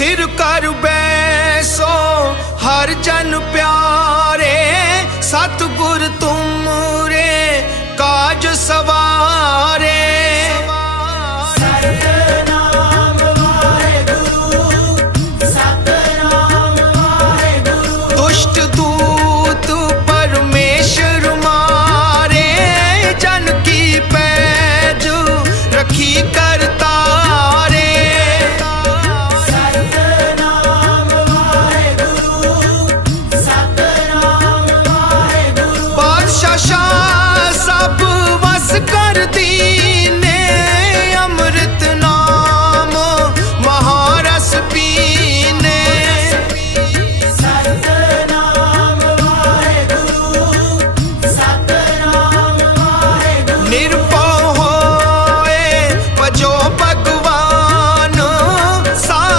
ਸਥਿਰ ਕਰ ਬੈਸੋ ਹਰ ਜਨ ਪਿਆਰੇ ਸਤਿਗੁਰ करती